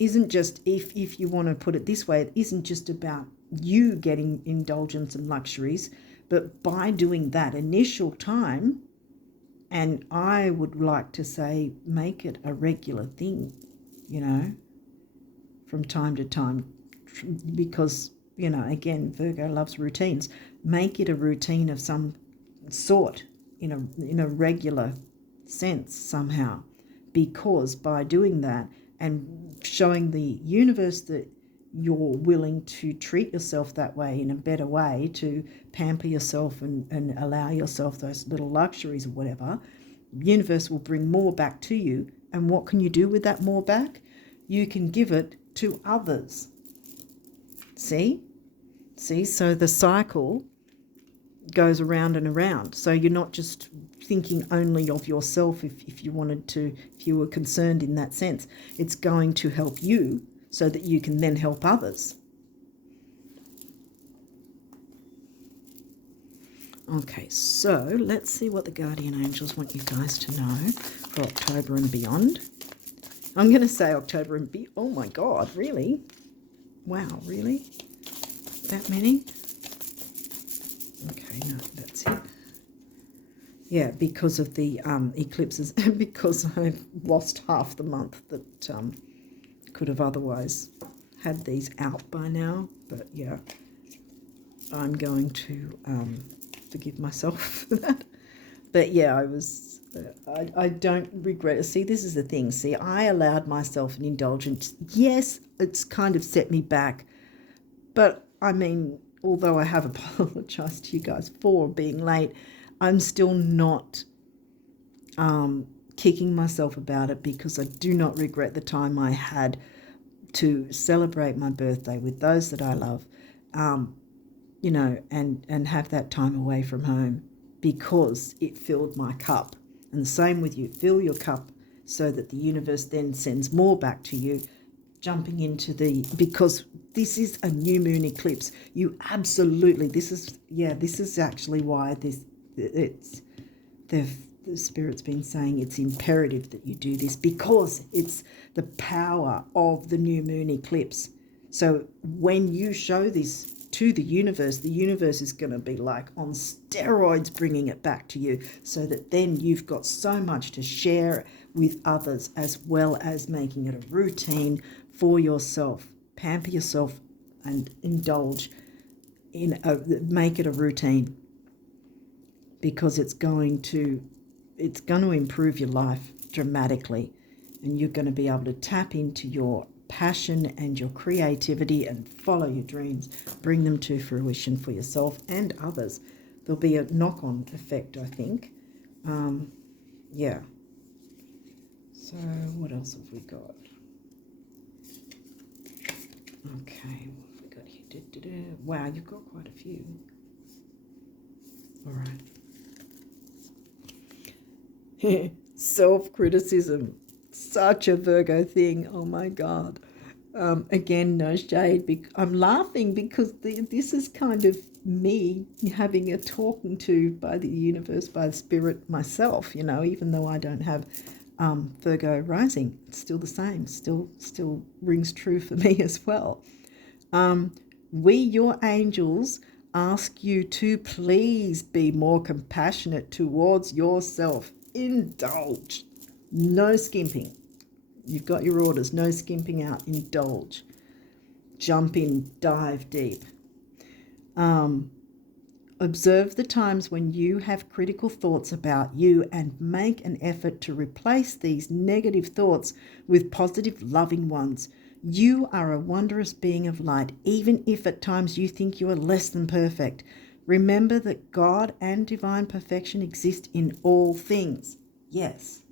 isn't just, if you want to put it this way, it isn't just about you getting indulgence and luxuries, but by doing that initial time, and I would like to say make it a regular thing, you know, from time to time, because, you know, again, Virgo loves routines. Make it a routine of some sort, in a regular sense somehow, because by doing that and showing the universe that you're willing to treat yourself that way, in a better way, to pamper yourself and allow yourself those little luxuries or whatever, the universe will bring more back to you. And what can you do with that more back? You can give it to others. See, so the cycle goes around and around. So you're not just thinking only of yourself if you were concerned in that sense. It's going to help you so that you can then help others. Okay, so let's see what the guardian angels want you guys to know for October and beyond. I'm going to say October and beyond. Oh my God, really? Wow, really? That many? Okay, no, that's it. Yeah, because of the eclipses and because I've lost half the month that could have otherwise had these out by now. But yeah, I'm going to forgive myself for that. But yeah, I don't regret it. See, this is the thing. See, I allowed myself an indulgence. Yes, it's kind of set me back. But I mean, although I have apologized to you guys for being late, I'm still not kicking myself about it, because I do not regret the time I had to celebrate my birthday with those that I love, you know, and have that time away from home, because it filled my cup. And the same with you. Fill your cup so that the universe then sends more back to you, jumping into because this is a new moon eclipse. You absolutely, this is actually why the Spirit's been saying it's imperative that you do this, because it's the power of the new moon eclipse. So when you show this to the universe is going to be like on steroids, bringing it back to you, so that then you've got so much to share with others, as well as making it a routine for yourself. Pamper yourself and indulge make it a routine, because it's going to improve your life dramatically, and you're going to be able to tap into your passion and your creativity and follow your dreams, bring them to fruition for yourself and others. There'll be a knock-on effect, I think. Yeah. So what else have we got? Okay, what have we got here? Wow, you've got quite a few. All right. Self-criticism, such a Virgo thing. Oh my God. Again, no shade. I'm laughing because this is kind of me having a talking to by the universe, by the Spirit myself, you know, even though I don't have Virgo rising. It's still the same, still rings true for me as well. We, your angels, ask you to please be more compassionate towards yourself. Indulge. No skimping. You've got your orders. No skimping out. Indulge. Jump in. Dive deep. Observe the times when you have critical thoughts about you, and make an effort to replace these negative thoughts with positive, loving ones. You are a wondrous being of light, even if at times you think you are less than perfect. Remember that God and divine perfection exist in all things. Yes.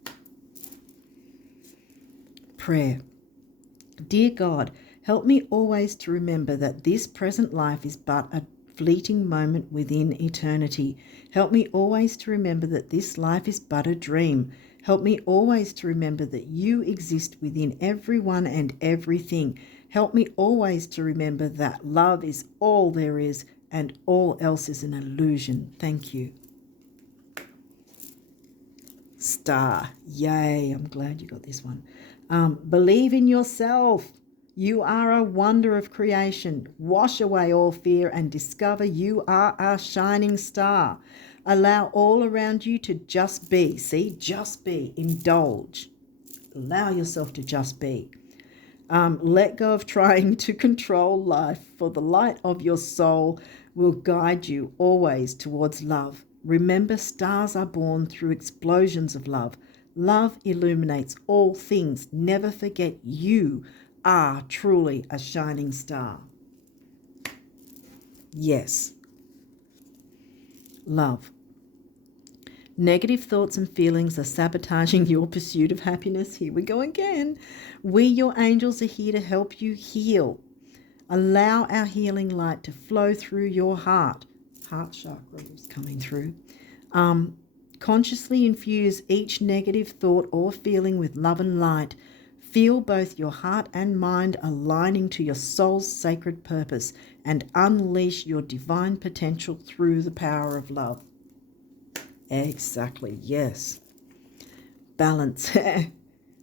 Prayer. Dear God, help me always to remember that this present life is but a fleeting moment within eternity. Help me always to remember that this life is but a dream. Help me always to remember that you exist within everyone and everything. Help me always to remember that love is all there is and all else is an illusion. Thank you. Star. Yay, I'm glad you got this one. Believe in yourself. You are a wonder of creation. Wash away all fear and discover you are a shining star. Allow all around you to just be. See, just be. Indulge. Allow yourself to just be. Let go of trying to control life, for the light of your soul will guide you always towards love. Remember, stars are born through explosions of love. Love illuminates all things. Never forget you are truly a shining star. Yes. Love. Negative thoughts and feelings are sabotaging your pursuit of happiness. Here we go again. We, your angels, are here to help you heal. Allow our healing light to flow through your heart. Heart chakra is coming through. Consciously infuse each negative thought or feeling with love and light. Feel both your heart and mind aligning to your soul's sacred purpose and unleash your divine potential through the power of love. Exactly, yes. Balance.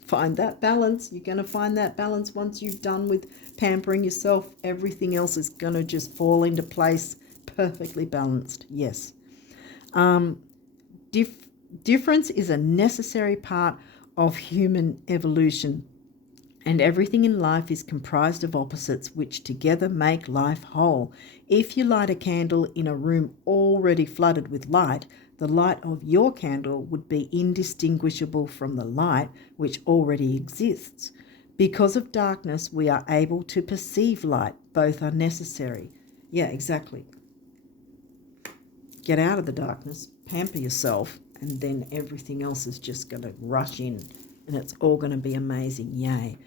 Find that balance. You're going to find that balance once you've done with pampering yourself. Everything else is going to just fall into place perfectly balanced. Yes. Difference is a necessary part of human evolution, and everything in life is comprised of opposites which together make life whole. If you light a candle in a room already flooded with light, the light of your candle would be indistinguishable from the light which already exists. Because of darkness, we are able to perceive light. Both are necessary. Yeah, exactly. Get out of the darkness, pamper yourself, and then everything else is just going to rush in, and it's all going to be amazing. Yay.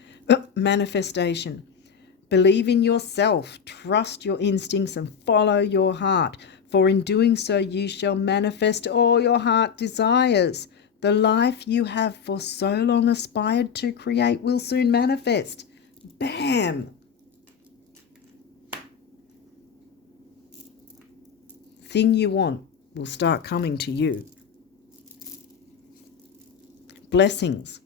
Manifestation. Believe in yourself, trust your instincts, and follow your heart, for in doing so you shall manifest all your heart desires. The life you have for so long aspired to create will soon manifest. Bam! Thing you want will start coming to you. Blessings.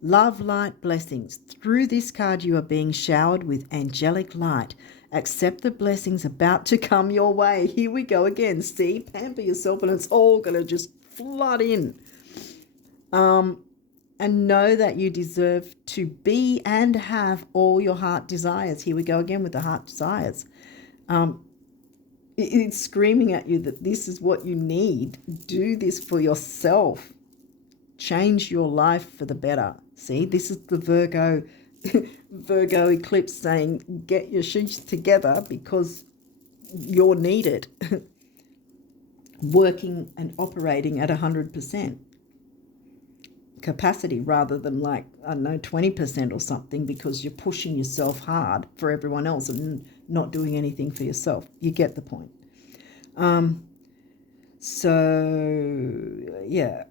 Love, light, blessings. Through this card you are being showered with angelic light. Accept the blessings about to come your way. Here we go again. See, pamper yourself and it's all going to just flood in. And know that you deserve to be and have all your heart desires. Here we go again with the heart desires. It's screaming at you that this is what you need. Do this for yourself. Change your life for the better. See, this is the Virgo eclipse saying, get your sheets together because you're needed. Working and operating at 100% capacity rather than like, I don't know, 20% or something, because you're pushing yourself hard for everyone else and not doing anything for yourself. You get the point. So, yeah.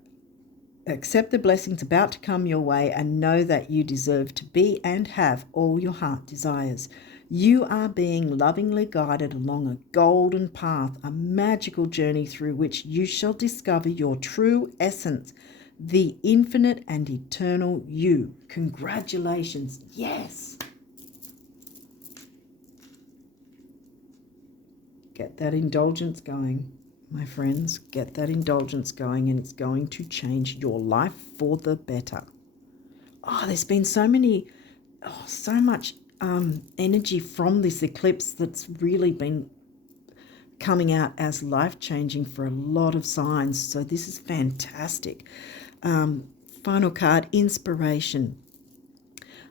Accept the blessings about to come your way and know that you deserve to be and have all your heart desires. You are being lovingly guided along a golden path, a magical journey through which you shall discover your true essence, the infinite and eternal you. Congratulations. Yes. Get that indulgence going. My friends, get that indulgence going, and it's going to change your life for the better. Oh, there's been so much energy from this eclipse that's really been coming out as life-changing for a lot of signs. So this is fantastic. Final card, inspiration.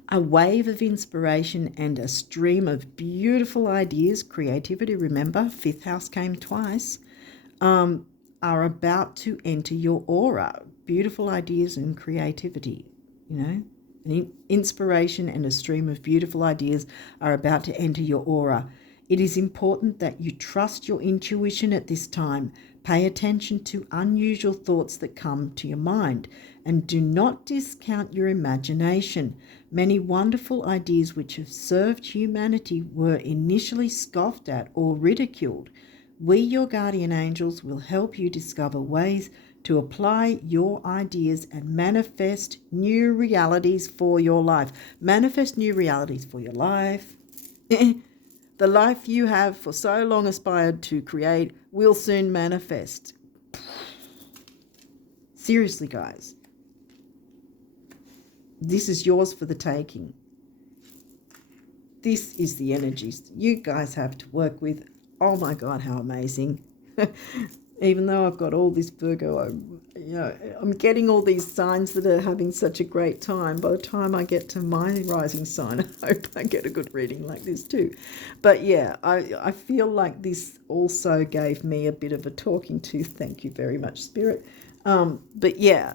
A wave of inspiration and a stream of beautiful ideas, creativity, remember, fifth house came twice, are about to enter your aura. Beautiful ideas and creativity, An inspiration and a stream of beautiful ideas are about to enter your aura. It is important that you trust your intuition at this time. Pay attention to unusual thoughts that come to your mind, and do not discount your imagination. Many wonderful ideas which have served humanity were initially scoffed at or ridiculed. We, your guardian angels, will help you discover ways to apply your ideas and manifest new realities for your life. Manifest new realities for your life. The life you have for so long aspired to create will soon manifest. Seriously, guys. This is yours for the taking. This is the energies you guys have to work with. Oh my God, how amazing. Even though I've got all this Virgo, I'm getting all these signs that are having such a great time. By the time I get to my rising sign, I hope I get a good reading like this too. But yeah, I feel like this also gave me a bit of a talking to. Thank you very much, Spirit. But yeah,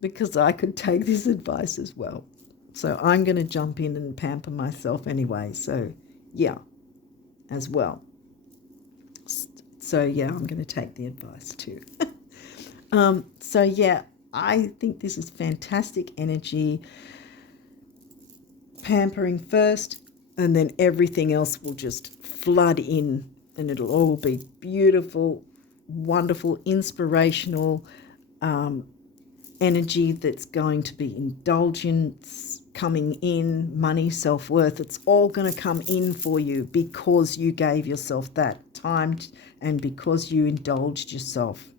because I could take this advice as well. So I'm going to jump in and pamper myself anyway. So yeah, as well. So yeah, I'm going to take the advice too. So yeah, I think this is fantastic energy. pampering first, and then everything else will just flood in, and it'll all be beautiful, wonderful, inspirational energy that's going to be indulgence coming in, money, self-worth. It's all going to come in for you because you gave yourself that time and because you indulged yourself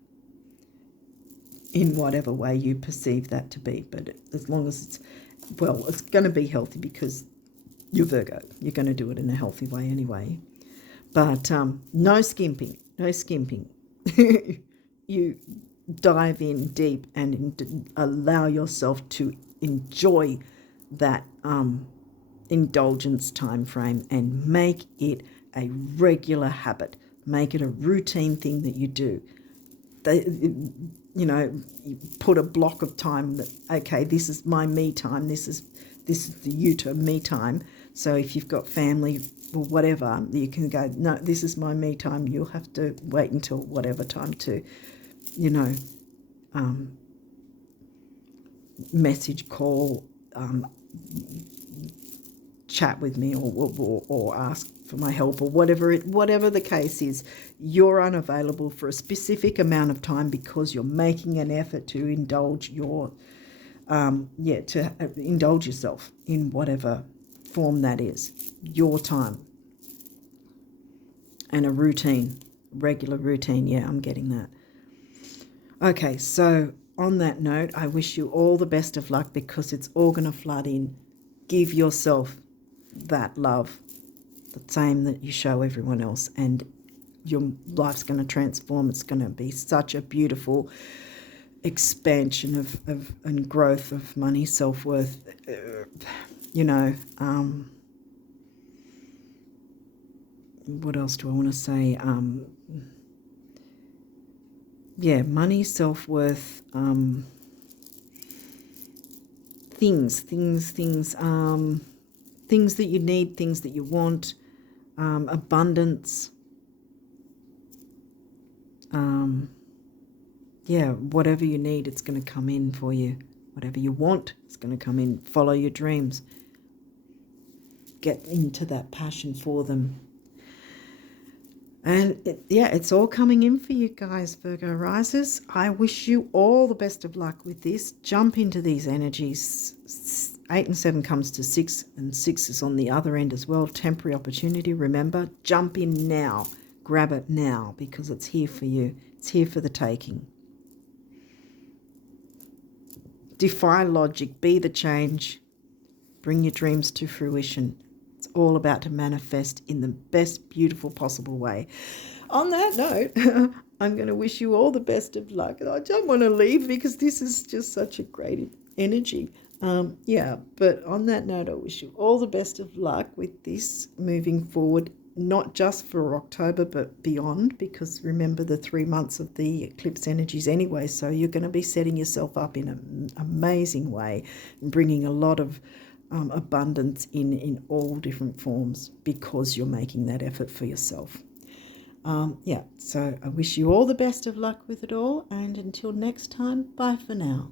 in whatever way you perceive that to be. But as long as it's, well, it's going to be healthy because you're Virgo. You're going to do it in a healthy way anyway. But no skimping, no skimping. You dive in deep and allow yourself to enjoy that indulgence time frame and make it a regular habit. Make it a routine thing that you do. You put a block of time that, okay, this is my me time. This is the you to me time. So if you've got family or whatever, you can go, no, this is my me time. You'll have to wait until whatever time to, message, call, chat with me or ask for my help or whatever the case is. You're unavailable for a specific amount of time because you're making an effort to indulge indulge yourself in whatever form that is, your time. And a routine, regular routine. Yeah, I'm getting that. Okay, so on that note, I wish you all the best of luck because it's all going to flood in. Give yourself that love, the same that you show everyone else, and your life's going to transform. It's going to be such a beautiful expansion of and growth of money, self-worth, what else do I want to say? Money, self-worth, things that you need, things that you want, abundance, whatever you need, it's going to come in for you. Whatever you want, it's going to come in. Follow your dreams. Get into that passion for them. And it's all coming in for you guys, Virgo risers. I wish you all the best of luck with this. Jump into these energies. 8 and 7 comes to 6, and 6 is on the other end as well. Temporary opportunity, remember. Jump in now. Grab it now because it's here for you. It's here for the taking. Defy logic. Be the change. Bring your dreams to fruition. It's all about to manifest in the best, beautiful possible way. On that note, I'm going to wish you all the best of luck. I don't want to leave because this is just such a great energy. But on that note, I wish you all the best of luck with this moving forward, not just for October, but beyond, because remember the 3 months of the eclipse energies anyway, so you're going to be setting yourself up in an amazing way and bringing a lot of abundance in all different forms because you're making that effort for yourself. So I wish you all the best of luck with it all, and until next time, bye for now.